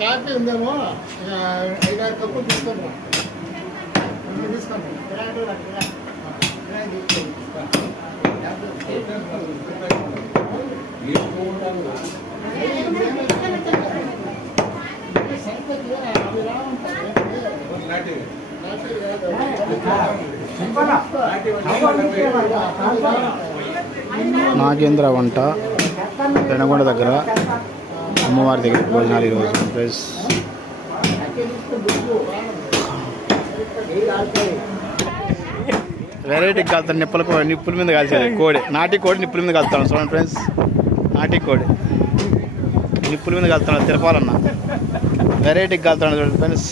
coffee ఉందేమో 5-6 కప్పులు తీసుకుంటాం నాగేంద్ర వంట పెనగొండ దగ్గర అమ్మవారి దగ్గర భోజనాలు ఈరోజు ప్లస్ వెరైటీకి కాలుతాను నిప్పుల మీద కాల్చేది కోడి నాటి కోడి నిప్పుల మీద కాలుతాను చూడండి ఫ్రెండ్స్ నాటి కోడి నిప్పుల మీద కాలుతున్నాడు తిరపాలన్న వెరైటీకి కాలుతాడు చూడండి ఫ్రెండ్స్